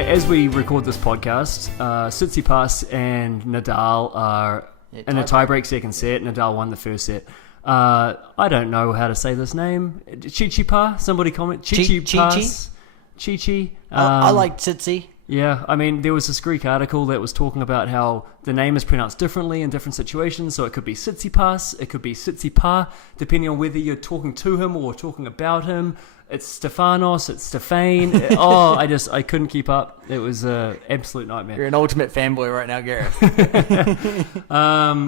as we record this podcast, Tsitsipas and Nadal are in a tiebreak second set. Nadal won the first set. I don't know how to say this name. Chichipa? Somebody comment. Chichipas? Chichi? I like Cincy. Yeah, I mean, there was this Greek article that was talking about how the name is pronounced differently in different situations. So it could be Tsitsipas, it could be Tsitsipa, depending on whether you're talking to him or talking about him. It's Stefanos, it's Stefane. I couldn't keep up. It was an absolute nightmare. You're an ultimate fanboy right now, Gareth.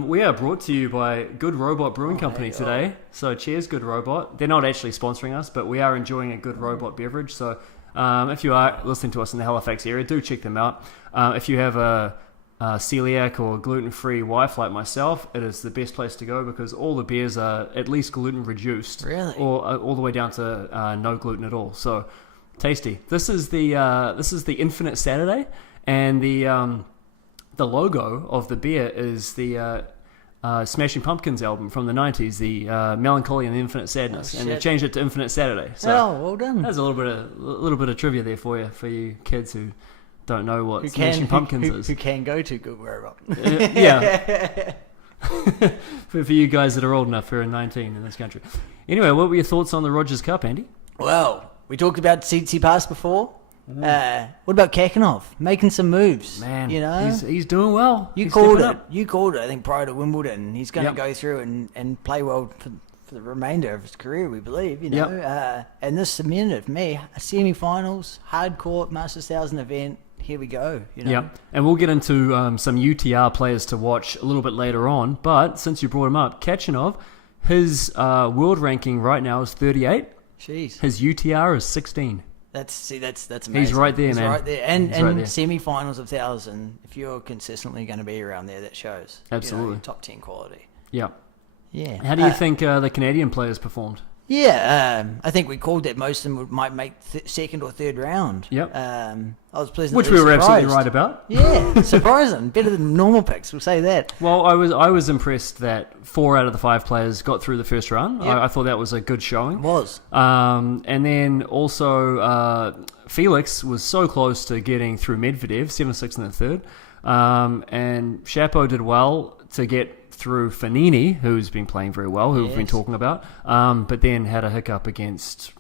We are brought to you by Good Robot Brewing Company today. So cheers, Good Robot. They're not actually sponsoring us, but we are enjoying a Good Robot beverage. So if you are listening to us in the Halifax area, do check them out. If you have a celiac or gluten-free wife like myself, it is the best place to go because all the beers are at least gluten reduced, really, or all the way down to no gluten at all. So tasty. This is the Infinite Saturday, and the logo of the beer is the Smashing Pumpkins album from the 90s, the Melancholy and the Infinite Sadness, and they changed it to Infinite Saturday. So well done. There's a little bit of trivia there for you kids who don't know what Smashing Pumpkins is. Who can go to Good Robot. Yeah. for you guys that are old enough, who are 19 in this country. Anyway, what were your thoughts on the Rogers Cup, Andy? Well, we talked about Tsitsipas before. What about Kakanov making some moves? Man, you know, he's doing well. You called it. I think prior to Wimbledon, he's going to go through and play well for the remainder of his career, we believe. You know, and this cemented me semi-finals, hard court, Masters 1000 event. Here we go. You know? Yeah, and we'll get into some UTR players to watch a little bit later on. But since you brought him up, Kachanov, his world ranking right now is 38. Jeez. His UTR is 16. That's amazing. He's right there, He's man. right there. And right there. Semi-finals of 1000, if you're consistently going to be around there, that shows. Absolutely. You know, top 10 quality. Yeah. Yeah. How do you think the Canadian players performed? Yeah, I think we called that most of them might make second or third round. Yep. I was pleasantly Which we were surprised. absolutely right about. Yeah, surprising. Better than normal picks, we'll say that. Well, I was impressed that 4 out of the 5 players got through the first round. Yep. I thought that was a good showing. It was. And then also Felix was so close to getting through Medvedev, 7-6 in the third. And Shapo did well to get through Fanini, who's been playing very well, who we've been talking about, but then had a hiccup against,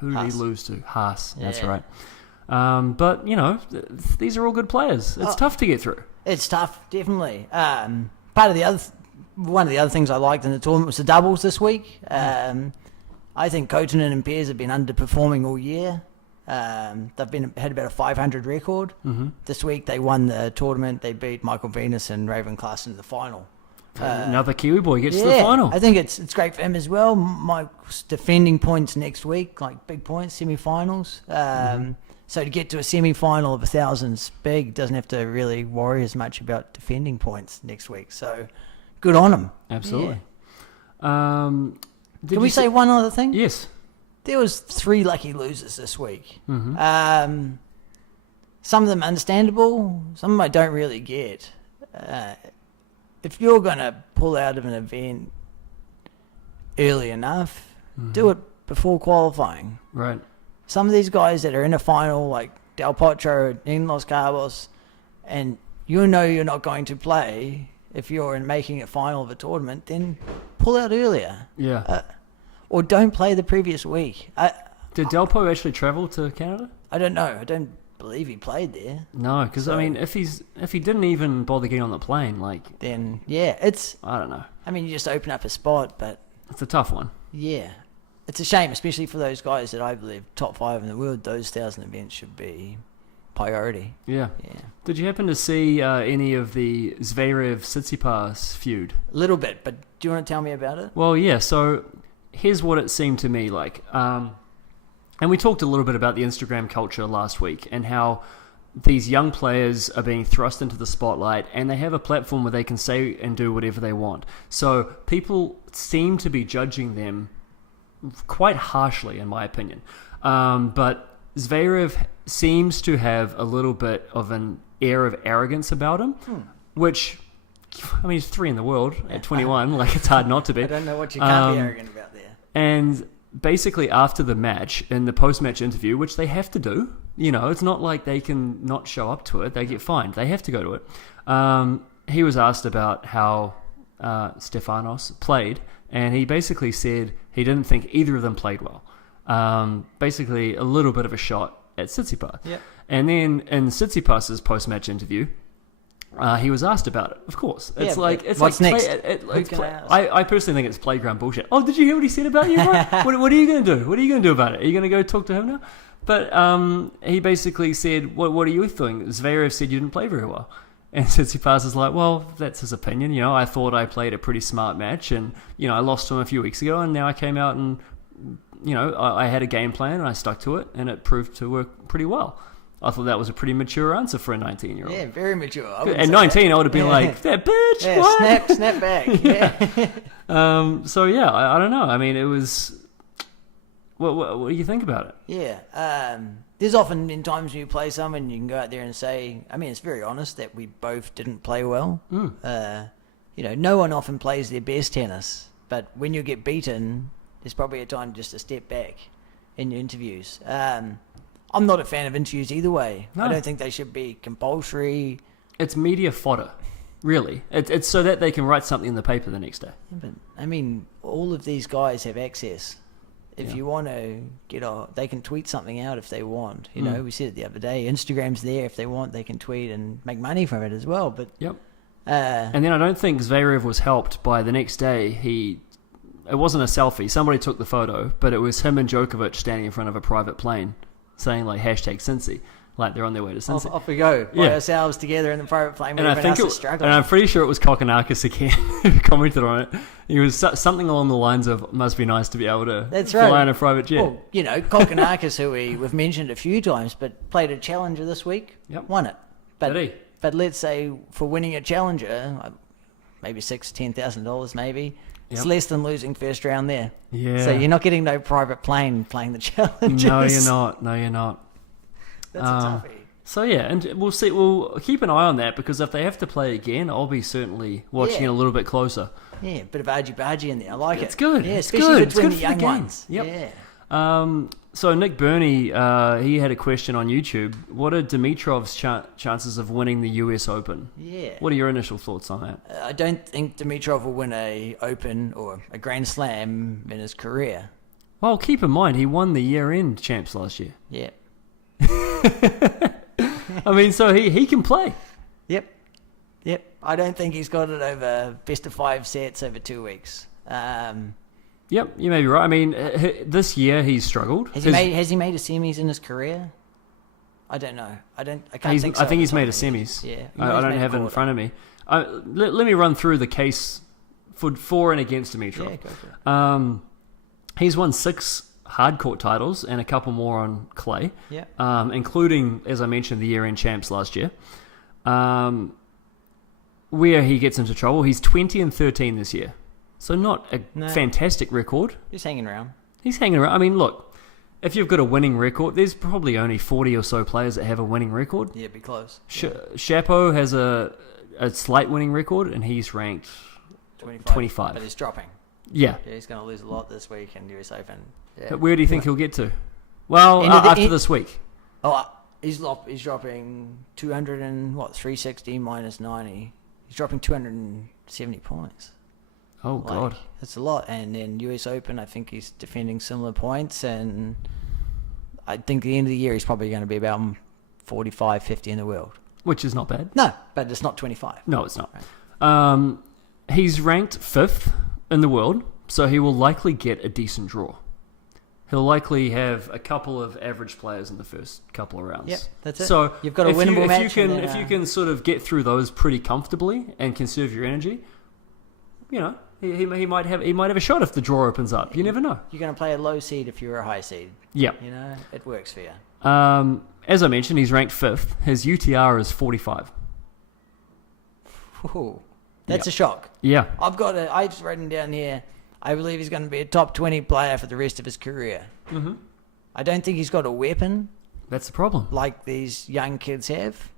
who did he lose to? Haas, that's right. But, you know, these are all good players. It's tough to get through. It's tough, definitely. One of the other things I liked in the tournament was the doubles this week. I think Kotunen and Peers have been underperforming all year. They've had about a 500 record. Mm-hmm. This week they won the tournament. They beat Michael Venus and Raven Klassen in the final. Another Kiwi boy gets to the final. I think it's great for him as well. Mike's defending points next week, like big points, semi-finals. So to get to a semi-final of 1000's big, doesn't have to really worry as much about defending points next week. So good on him. Absolutely. Yeah. Can we say one other thing? Yes. There was 3 lucky losers this week. Mm-hmm. Some of them understandable, some of them I don't really get. If you're going to pull out of an event early enough, do it before qualifying. Right. Some of these guys that are in a final, like Del Potro in Los Cabos, and you know you're not going to play if you're making a final of a tournament, then pull out earlier. Yeah. Or don't play the previous week. Did Delpo actually travel to Canada? I don't know. I don't believe he played there. No, because I mean, if he didn't even bother getting on the plane, then it's. I don't know. I mean, you just open up a spot, but it's a tough one. Yeah, it's a shame, especially for those guys that I believe top 5 in the world. Those 1000 events should be priority. Yeah. Did you happen to see any of the Zverev Tsitsipas feud? A little bit, but do you want to tell me about it? Well, yeah. So here's what it seemed to me like. And we talked a little bit about the Instagram culture last week and how these young players are being thrust into the spotlight and they have a platform where they can say and do whatever they want. So people seem to be judging them quite harshly, in my opinion. But Zverev seems to have a little bit of an air of arrogance about him, which, I mean, he's 3 in the world at 21. It's hard not to be. I don't know what you can't be arrogant about there. And basically after the match, in the post-match interview, which they have to do, It's not like they can not show up to it. They get fined. They have to go to it. He was asked about how Stefanos played, and he basically said he didn't think either of them played well. Basically, a little bit of a shot at Tsitsipas. Yep. And then in Tsitsipas's post-match interview, he was asked about it. Of course, it's what's next? I personally think it's playground bullshit. Oh, did you hear what he said about you, bro? What are you going to do? What are you going to do about it? Are you going to go talk to him now? But he basically said, "What are you doing?" Zverev said you didn't play very well, and Tsitsipas is like, "Well, that's his opinion. I thought I played a pretty smart match, and I lost to him a few weeks ago, and now I came out and I had a game plan and I stuck to it, and it proved to work pretty well." I thought that was a pretty mature answer for a 19-year-old. Yeah, very mature. At 19, I would have been like, that bitch, yeah, what? Snap back. Yeah. So, yeah, I don't know. I mean, it was... What do you think about it? Yeah. There's often in times when you play someone, you can go out there and say, I mean, it's very honest that we both didn't play well. No one often plays their best tennis, but when you get beaten, there's probably a time just to step back in your interviews. I'm not a fan of interviews either way. No. I don't think they should be compulsory. It's media fodder, really. It's so that they can write something in the paper the next day. Yeah, but, I mean, all of these guys have access. If you want to they can tweet something out if they want. We said it the other day. Instagram's there. If they want, they can tweet and make money from it as well. But yep. And then I don't think Zverev was helped by the next day. It wasn't a selfie. Somebody took the photo, but it was him and Djokovic standing in front of a private plane, saying like #Cincy, like they're on their way to Cincy. Off we go by ourselves together in the private plane. And I think and I'm pretty sure it was Kokonakis again who commented on it. He was something along the lines of, "Must be nice to be able to fly in a private jet." Well, Kokonakis, who we've mentioned a few times, but played a challenger this week, won it. But let's say for winning a challenger, maybe $6,000-$10,000 maybe. It's less than losing first round there. Yeah. So you're not getting no private plane playing the challengers. No, you're not. That's a toughie. So yeah, and we'll see. We'll keep an eye on that, because if they have to play again, I'll be certainly watching it a little bit closer. Yeah, a bit of argy-bargy in there. I like it. It's good. Yeah, it's especially good. between it's good the young ones. Yep. Yeah. So Nick Burney, he had a question on YouTube. What are Dimitrov's chances of winning the US Open? Yeah. What are your initial thoughts on that? I don't think Dimitrov will win a Open or a Grand Slam in his career. Well, keep in mind, he won the year-end champs last year. Yeah. I mean, so he can play. Yep. I don't think he's got it over best of 5 sets over 2 weeks. Yep, you may be right. I mean, this year he's struggled. Has he made a semis in his career? I don't know. I can't think so. I think he's made a semis. Yeah. I don't have it in front of me. Let me run through the case for and against Dimitrov. Yeah, go for it. He's won 6 hard court titles and a couple more on clay. Yeah. Including, as I mentioned, the year-end champs last year. Where he gets into trouble, he's 20-13 this year. So not a fantastic record. He's hanging around. I mean, look, if you've got a winning record, there's probably only 40 or so players that have a winning record. Yeah, be close. Chapeau has a slight winning record, and he's ranked 25. But he's dropping. Yeah. He's going to lose a lot this week in the US Open. Yeah. But where do you think he'll get to? Well, after this week. Oh, he's dropping 360 minus 90. He's dropping 270 points. Oh, God. That's a lot. And then US Open, I think he's defending similar points. And I think at the end of the year, he's probably going to be about 45, 50 in the world. Which is not bad. No, but it's not 25. No, it's not. Right. He's ranked 5th in the world, so he will likely get a decent draw. He'll likely have a couple of average players in the first couple of rounds. Yep, that's it. So you've got a winnable match. If you can sort of get through those pretty comfortably and conserve your energy, he might have a shot if the draw opens up. You never know. You're going to play a low seed if you're a high seed. Yeah. It works for you. As I mentioned, he's ranked 5th. His UTR is 45. Ooh, that's a shock. Yeah. I've written down here, I believe he's going to be a top 20 player for the rest of his career. Mm-hmm. I don't think he's got a weapon. That's the problem. Like these young kids have.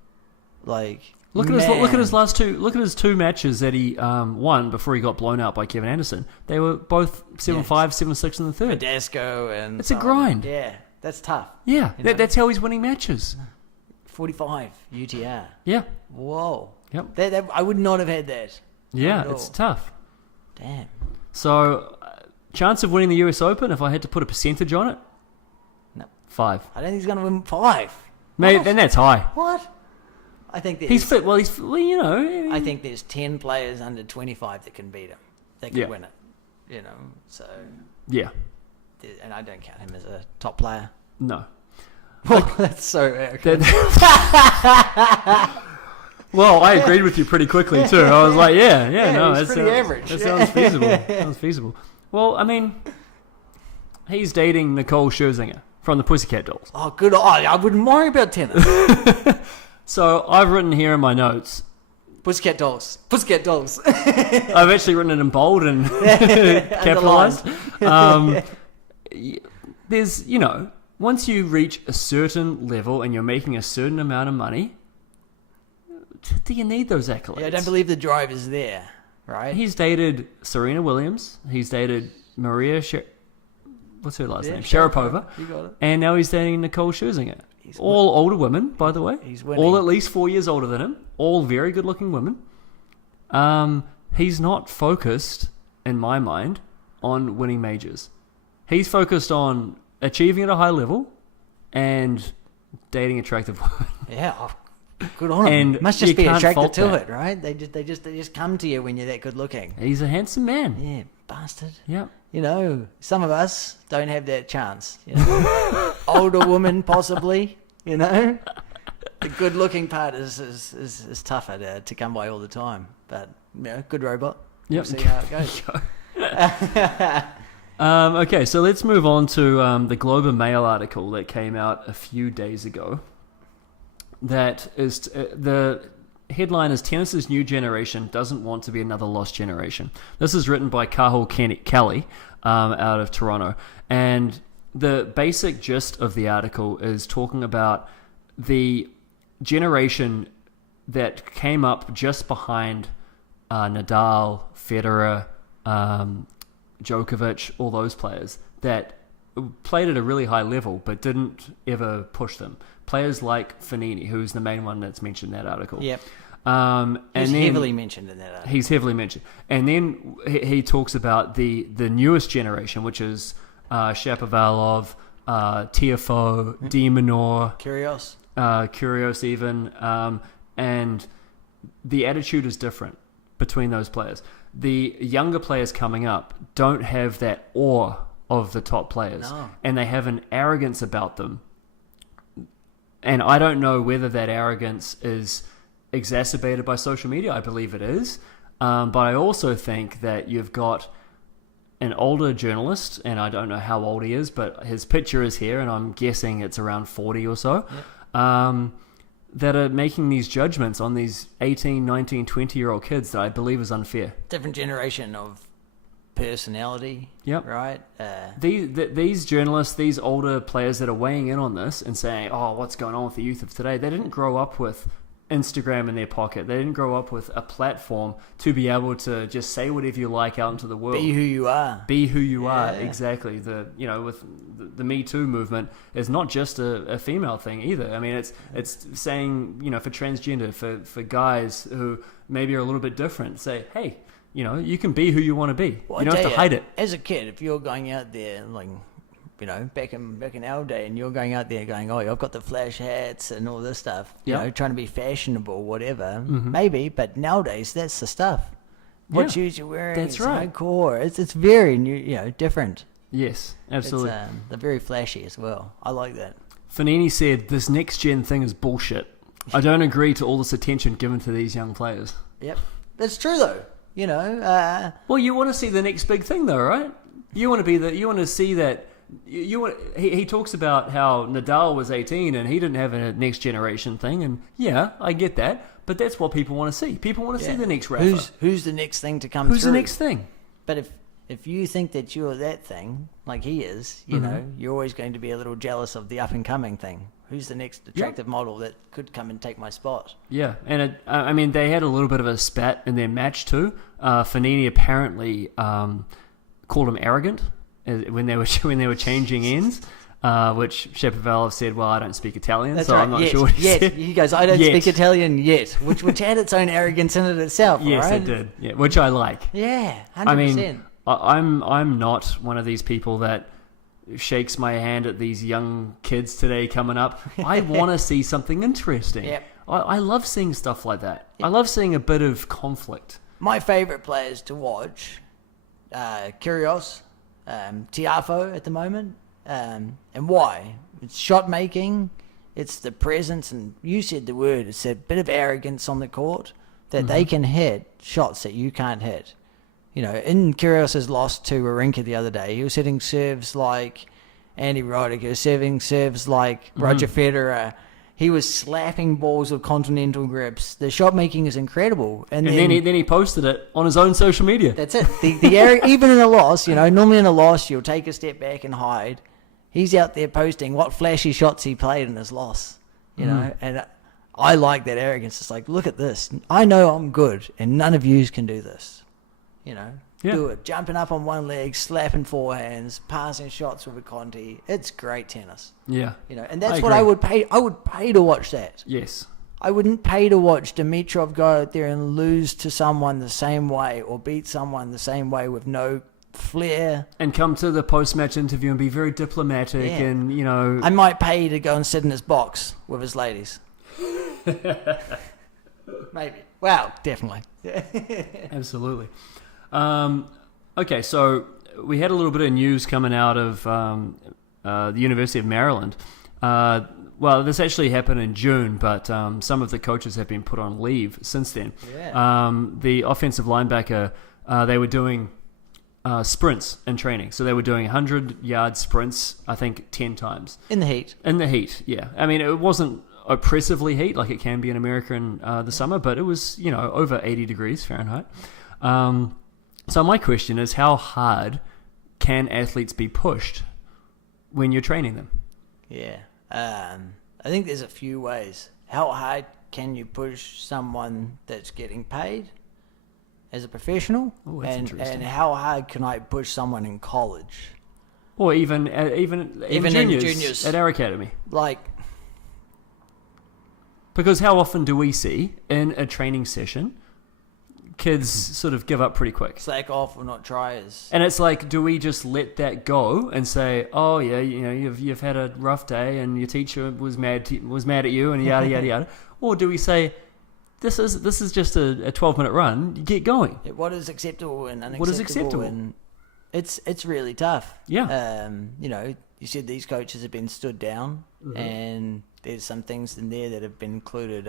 Look at his last two. Look at his 2 matches that he won before he got blown out by Kevin Anderson. They were both 7-5, 7-6 in the third. Badesco and it's a grind. Yeah. That's tough. Yeah, You know? that's how he's winning matches. 45 UTR. Yeah. Whoa. Yep. I would not have had that. Yeah, Not at it's all. tough. Damn. So, chance of winning the US Open, if I had to put a percentage on it? No. 5. I don't think he's going to win 5. Maybe, What? then that's high. What? I think He's fit. Well, you know. I think there's 10 players under 25 that can beat him. That can Yeah. win it. You know, so... Yeah. And I don't count him as a top player. No. Well, that's so arrogant. Well, I agreed with you pretty quickly too. I was like, no, he's that pretty sounds, average. That sounds feasible. Sounds feasible. Well, I mean, he's dating Nicole Scherzinger from the Pussycat Dolls. Oh, good. Oh, I wouldn't worry about tennis. So I've written here in my notes. Pussycat Dolls. Pussycat Dolls. I've actually written it in bold and capitalized. There's, once you reach a certain level and you're making a certain amount of money, do you need those accolades? Yeah, I don't believe the drive is there, right? He's dated Serena Williams. He's dated Maria. What's her last name? Sharapova. Sharapova. You got it. And now he's dating Nicole Scherzinger. All older women, by the way. He's winning. All at least 4 years older than him. All very good-looking women. He's not focused, in my mind, on winning majors. He's focused on achieving at a high level and dating attractive women. Yeah, good on him. And Must just you be can't attracted fault to that. it, right? They just come to you when you're that good looking. He's a handsome man. Yeah, bastard. Yeah. You know, some of us don't have that chance. You know? Older woman, possibly. You know, the good-looking part is tougher to come by all the time. But good robot. Yep. We'll see how it goes. Okay, so let's move on to the Globe and Mail article that came out a few days ago. That is the headline is Tennis's new generation doesn't want to be another lost generation. This is written by Cahill Kelly out of Toronto, and the basic gist of the article is talking about the generation that came up just behind Nadal, Federer, Djokovic, all those players that played at a really high level but didn't ever push them. Players like Fanini, who's the main one that's mentioned in that article. Yep. And He's then, heavily mentioned in that article. He's heavily mentioned. And then he talks about the newest generation, which is Shapovalov, Tiafoe, De Minaur, Kyrgios even, and the attitude is different between those players. The younger players coming up don't have that awe of the top players, and they have an arrogance about them. And I don't know whether that arrogance is exacerbated by social media. I believe it is. But I also think that you've got an older journalist, and I don't know how old he is, but his picture is here, and I'm guessing it's around 40 or so, that are making these judgments on these 18, 19, 20-year-old kids that I believe is unfair. Different generation of personality, right? These journalists, these older players that are weighing in on this and saying, oh, what's going on with the youth of today? They didn't grow up with Instagram in their pocket. They didn't grow up with a platform to be able to just say whatever you like out into the world. Be who you are. Be who you are, exactly. With the Me Too movement, is not just a female thing either. I mean, it's saying, for transgender, for guys who maybe are a little bit different, say, hey, you can be who you want to be. Well, you don't have to hide it. As a kid, if you're going out there, back in our day, and you're going out there going, oh, I've got the flash hats and all this stuff, trying to be fashionable, whatever, maybe, but nowadays, that's the stuff. What shoes you're wearing, that's right. Hardcore. It's very new, different. Yes, absolutely. They're very flashy as well. I like that. Fanini said, this next gen thing is bullshit. I don't agree to all this attention given to these young players. Yep. That's true, though. Well, you want to see the next big thing, though, right? You want to see that. He talks about how Nadal was 18 and he didn't have a next generation thing, and I get that, but that's what people want to see. People want to see the next Rafa. Who's the next thing to come through? Who's the next thing? But if you think that you're that thing, like he is, you're always going to be a little jealous of the up and coming thing. Who's the next attractive model that could come and take my spot? Yeah, and they had a little bit of a spat in their match too. Fanini apparently called him arrogant when they were changing ends. which Shapovalov said, well, I don't speak Italian, That's so right. I'm not sure what he said. He goes, I don't Yet. speak Italian yet, which had its own arrogance in it itself. Yes, right? it did. Yeah, which I like. Yeah, 100%. I mean, I'm not one of these people that shakes my hand at these young kids today coming up. I want to see something interesting. Yep. I love seeing stuff like that. Yep. I love seeing a bit of conflict. My favourite players to watch, Kyrgios, Tiafoe at the moment, and why? It's shot making, it's the presence, and you said the word, it's a bit of arrogance on the court that they can hit shots that you can't hit. You know, in Kyrgios' loss to Wawrinka the other day, he was hitting serves like Andy Roddick, he was serving serves like Roger Federer. He was slapping balls with continental grips. The shot making is incredible. And then he posted it on his own social media. that's it. Even in a loss, you know, normally in a loss, you'll take a step back and hide. He's out there posting what flashy shots he played in his loss, you know, and I like that arrogance. It's like, look at this. I know I'm good, and none of yous can do this. You know, do it. Jumping up on one leg, slapping forehands, passing shots with a Conti. It's great tennis. Yeah. You know, and that's I what I agree. would pay. I would pay to watch that. Yes. I wouldn't pay to watch Dimitrov go out there and lose to someone the same way or beat someone the same way with no flair. And come to the post-match interview and be very diplomatic and, you know... I might pay to go and sit in his box with his ladies. Maybe. Well, definitely. Absolutely. Okay, so we had a little bit of news coming out of the University of Maryland. Well, this actually happened in June, but some of the coaches have been put on leave since then. Yeah. The offensive linebacker, they were doing sprints in training. So they were doing 100-yard sprints, I think, 10 times. In the heat. In the heat, yeah. I mean, it wasn't oppressively heat like it can be in America in the summer, but it was, you know, over 80 degrees Fahrenheit. So my question is, how hard can athletes be pushed when you're training them? Yeah. I think there's a few ways. How hard can you push someone that's getting paid as a professional? Oh, that's interesting. And how hard can I push someone in college? Or even in juniors. at our academy. Like, Because how often do we see in a training session kids sort of give up pretty quick? slack off or not try as... And it's like, do we just let that go and say, "Oh yeah, you know, you've had a rough day and your teacher was mad at you and yada yada yada," or do we say, "This is just a 12-minute run. Get going." What is acceptable and unacceptable? What is acceptable? And it's really tough. Yeah. You know, you said these coaches have been stood down, and there's some things in there that have been included.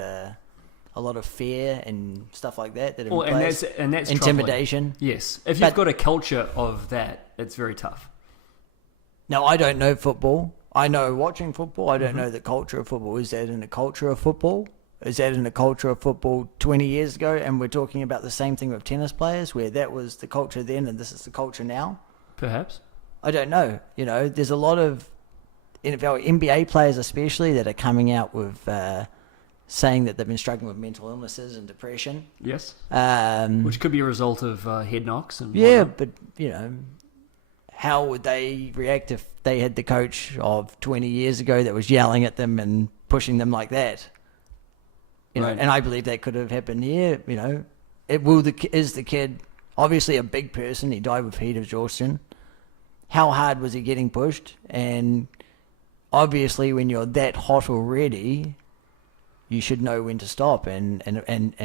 A lot of fear and stuff like that are in place. And that's intimidation. troubling. Yes, if you've got a culture of that, it's very tough. Now, I don't know football. I know watching football. I don't know the culture of football. Is that in the culture of football? Is that in the culture of football 20 years ago? And we're talking about the same thing with tennis players, where that was the culture then and this is the culture now? Perhaps. I don't know. You know, there's a lot of NFL, NBA players especially that are coming out with... saying that they've been struggling with mental illnesses and depression. Yes. Um, Which could be a result of head knocks and yeah, whatnot. but, you know, how would they react if they had the coach of 20 years ago that was yelling at them and pushing them like that? You know, Right. and I believe that could have happened here. You know, is the kid obviously a big person? He died with heat exhaustion. How hard was he getting pushed? And obviously, when you're that hot already, you should know when to stop, and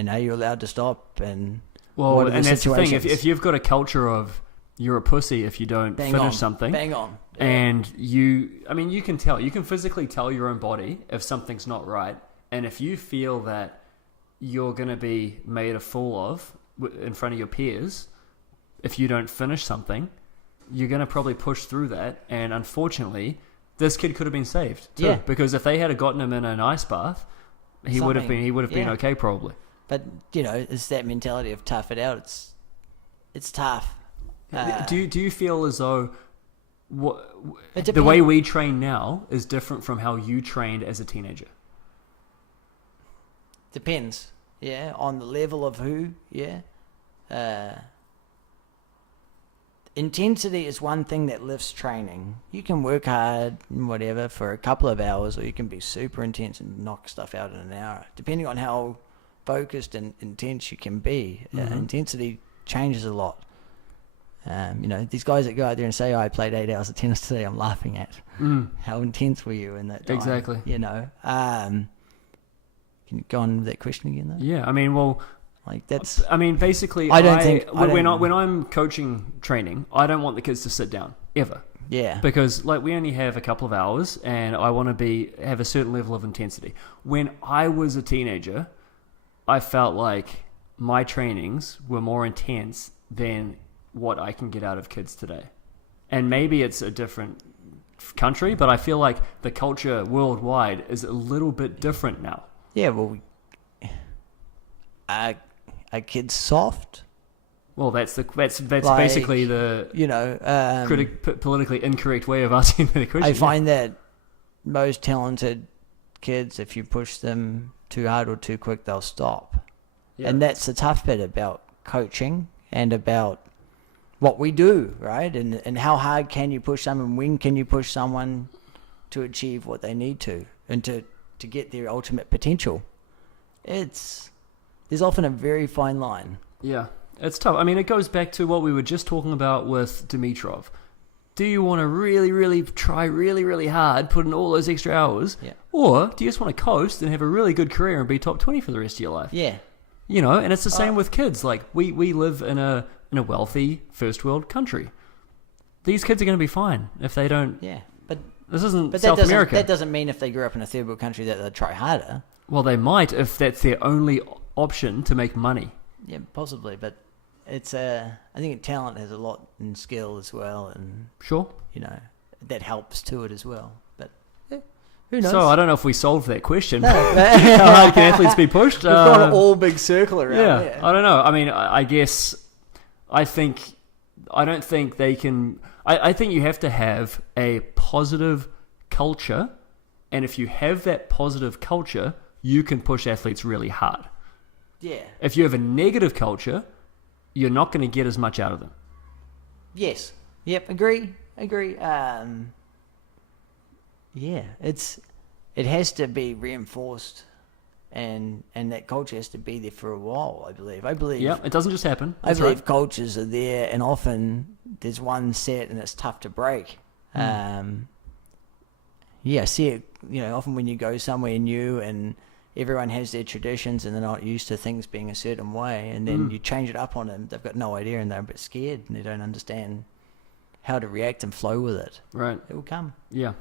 are you allowed to stop? And Well, what are and that's the thing. situations? If you've got a culture of you're a pussy if you don't finish something, bang on, and you can tell, you can physically tell your own body if something's not right, and if you feel that you're going to be made a fool of in front of your peers if you don't finish something, you're going to probably push through that, and unfortunately, this kid could have been saved too, Yeah. because if they had gotten him in an ice bath, he would have been okay probably. But you know, it's that mentality of tough it out. It's tough. Do you feel as though It the depends. way we train now is different from how you trained as a teenager? Depends. Yeah, on the level of who. Yeah. intensity is one thing that lifts training. You can work hard and whatever for a couple of hours, or you can be super intense and knock stuff out in an hour, depending on how focused and intense you can be. Intensity changes a lot. These guys that go out there and say, I played 8 hours of tennis today, I'm laughing at. How intense were you in that time? Exactly. Can you go on with that question again, though? Yeah, I mean, well... basically, when I'm coaching training, I don't want the kids to sit down, ever. Yeah. Because, we only have a couple of hours, and I want to have a certain level of intensity. When I was a teenager, I felt like my trainings were more intense than what I can get out of kids today. And maybe it's a different country, but I feel like the culture worldwide is a little bit different now. Yeah, well, are kids soft? Well, that's basically the politically incorrect way of asking the question. I find that most talented kids, if you push them too hard or too quick, they'll stop. Yeah. And that's the tough bit about coaching and about what we do, right? And how hard can you push someone? When can you push someone to achieve what they need to and to get their ultimate potential? There's often a very fine line. Yeah, it's tough. I mean, it goes back to what we were just talking about with Dimitrov. Do you want to really, really try really, really hard, put in all those extra hours? Yeah. Or do you just want to coast and have a really good career and be top 20 for the rest of your life? Yeah. And it's the same with kids. We live in a wealthy first world country. These kids are going to be fine if they don't. Yeah, but this isn't South America. That doesn't mean if they grew up in a third world country that they'll try harder. Well, they might if that's their only option to make money. Yeah, possibly, but it's I think talent has a lot in skill as well, and sure, that helps to it as well. But who knows? So I don't know if we solved that question. No. How hard can athletes be pushed? We've got an all big circle around. Yeah, I don't know. I mean, I guess I don't think they can. I think you have to have a positive culture, and if you have that positive culture, you can push athletes really hard. Yeah. If you have a negative culture, you're not going to get as much out of them. Yes. Yep. Agree. It has to be reinforced, and that culture has to be there for a while. I believe. Yeah. It doesn't just happen. I believe cultures are there, and often there's one set, and it's tough to break. I see it. Often when you go somewhere new and everyone has their traditions and they're not used to things being a certain way, and then you change it up on them, they've got no idea and they're a bit scared and they don't understand how to react and flow with it. Right. It will come. Yeah.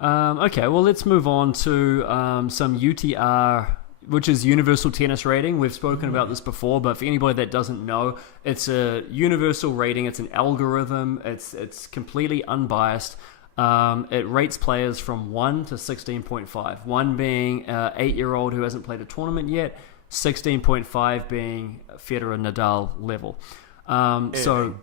Okay, well, let's move on to some UTR, which is Universal Tennis Rating. We've spoken about this before, but for anybody that doesn't know, it's a universal rating. It's an algorithm. It's completely unbiased. It rates players from 1 to 16.5. 1 being an 8-year-old who hasn't played a tournament yet, 16.5 being Federer Nadal level. So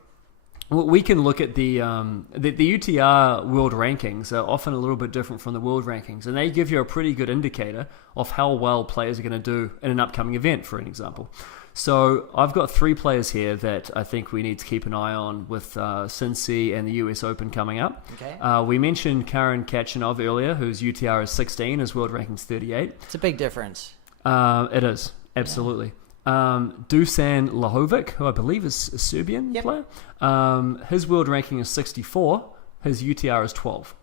we can look at the UTR world rankings are often a little bit different from the world rankings, and they give you a pretty good indicator of how well players are going to do in an upcoming event, for an example. So I've got 3 players here that I think we need to keep an eye on with Cincy and the US Open coming up. Okay. We mentioned Karen Khachanov earlier, whose UTR is 16, his world ranking's 38. It's a big difference. It is, absolutely. Yeah. Dusan Lajovic, who I believe is a Serbian player, his world ranking is 64, his UTR is 12.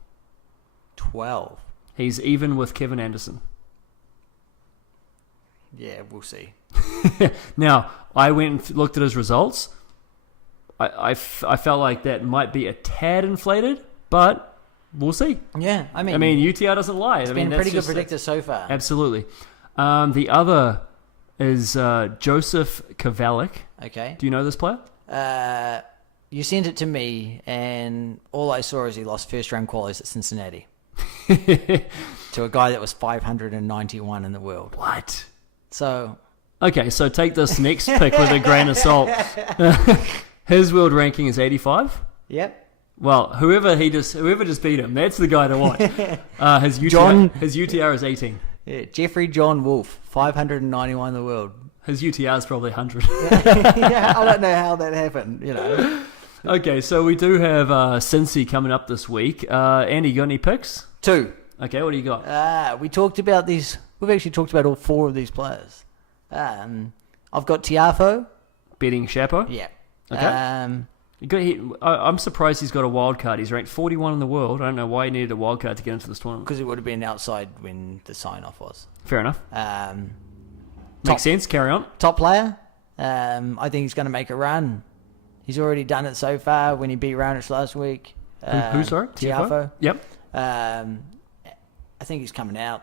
12? He's even with Kevin Anderson. Yeah, we'll see. Now, I went and looked at his results. I felt like that might be a tad inflated, but we'll see. Yeah, I mean UTR doesn't lie. It's been a pretty good predictor so far. Absolutely. The other is Joseph Kovalik. Okay. Do you know this player? You sent it to me, and all I saw is he lost first round qualies at Cincinnati to a guy that was 591 in the world. What? So. Okay, so take this next pick with a grain of salt. His world ranking is 85. Yep. Well, whoever just beat him, that's the guy to watch. His UTR is 18. Yeah, Jeffrey John Wolf, 591 in the world. His UTR is probably 100. Yeah, I don't know how that happened, Okay, so we do have Cincy coming up this week. Andy, you got any picks? 2. Okay, what do you got? We talked about these. We've actually talked about all 4 of these players. I've got Tiafo. Betting Chapo? Yeah. Okay. I'm surprised he's got a wild card. He's ranked 41 in the world. I don't know why he needed a wild card to get into this tournament. Because it would have been outside when the sign-off was. Fair enough. Top- Makes sense. Carry on. Top player. I think he's going to make a run. He's already done it so far when he beat Raonic last week. Who, sorry? Tiafo. Yep. I think he's coming out.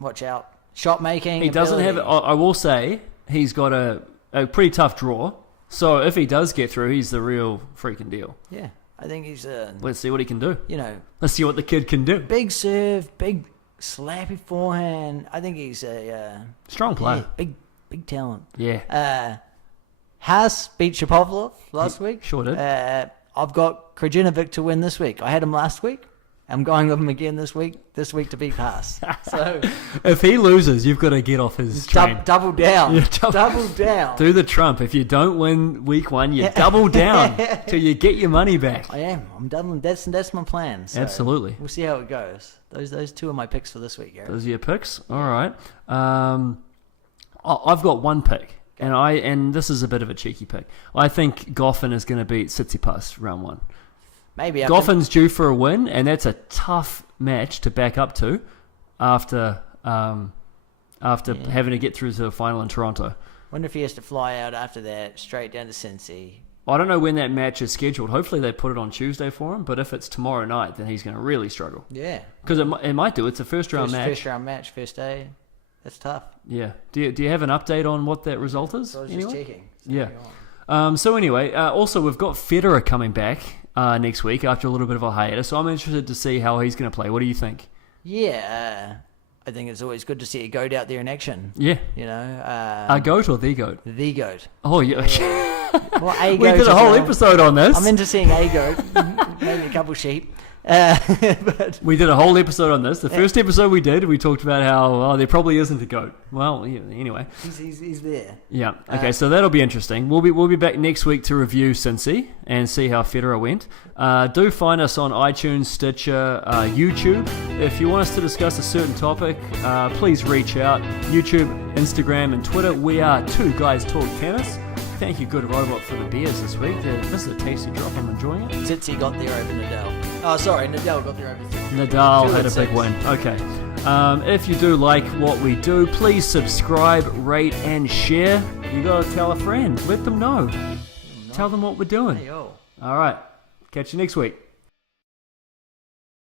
Watch out. Shot making. He doesn't have. ability. I will say he's got a pretty tough draw. So if he does get through, he's the real freaking deal. Yeah, I think he's. Let's see what he can do. Let's see what the kid can do. Big serve, big slappy forehand. I think he's a Strong player. Yeah, big talent. Yeah. Haas beat Shapovalov last week. Sure did. I've got Krajinovic to win this week. I had him last week. I'm going with him again this week to beat Haas. So if he loses, you've got to get off his train. Double down. Yeah, double down. Do the Trump. If you don't win week 1, you double down till you get your money back. I am. I'm doubling. That's my plan. So Absolutely. We'll see how it goes. Those 2 are my picks for this week, Gareth. Those are your picks? All right. I've got one pick, and this is a bit of a cheeky pick. I think Goffin is going to beat Tsitsipas round 1. Maybe Goffin's due for a win, and that's a tough match to back up to after having to get through to the final in Toronto. Wonder if he has to fly out after that, straight down to Cincy. I don't know when that match is scheduled. Hopefully they put it on Tuesday for him, but if it's tomorrow night, then he's going to really struggle. Yeah. Because it might do. It's a first-round match. First-round match, first day. That's tough. Yeah. Do you have an update on what that result is? So I was just checking. So anyway, also we've got Federer coming back next week after a little bit of a hiatus, so I'm interested to see how he's going to play. What do you think? Yeah, I think it's always good to see a goat out there in action. Yeah. A goat or the goat? The goat. Oh, yeah. Well, a goat. We did a whole episode on this. I'm into seeing a goat, maybe a couple sheep. But we did a whole episode on this. The first episode we did, we talked about how there probably isn't a goat. Well, yeah, anyway, he's there. Yeah. Okay, so that'll be interesting. We'll be back next week to review Cincy and see how Federer went. Do find us on iTunes, Stitcher, YouTube. If you want us to discuss a certain topic, please reach out. YouTube, Instagram, and Twitter. We are 2 Guys Talk Tennis. Thank you, Good Robot, for the beers this week. This is a tasty drop. I'm enjoying it. Cincy got there over Nadal. Oh, sorry, Nadal got there over Cincy. Nadal had a big win. Okay. If you do like what we do, please subscribe, rate, and share. You got to tell a friend. Let them know. Tell them what we're doing. Hey, yo. All right. Catch you next week.